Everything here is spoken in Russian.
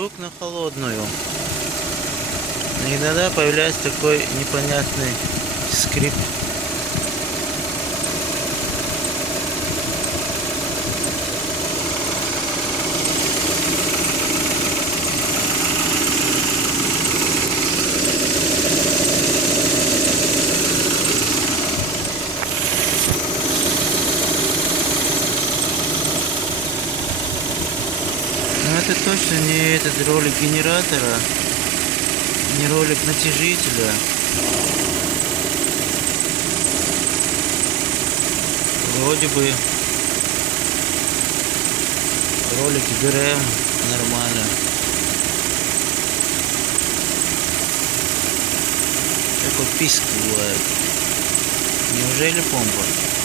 звук на холодную. Но иногда появляется такой непонятный скрип. Но это точно не этот ролик генератора, не ролик натяжителя. Вроде бы ролик ГРМ нормально. Такой писк бывает. Неужели помпа?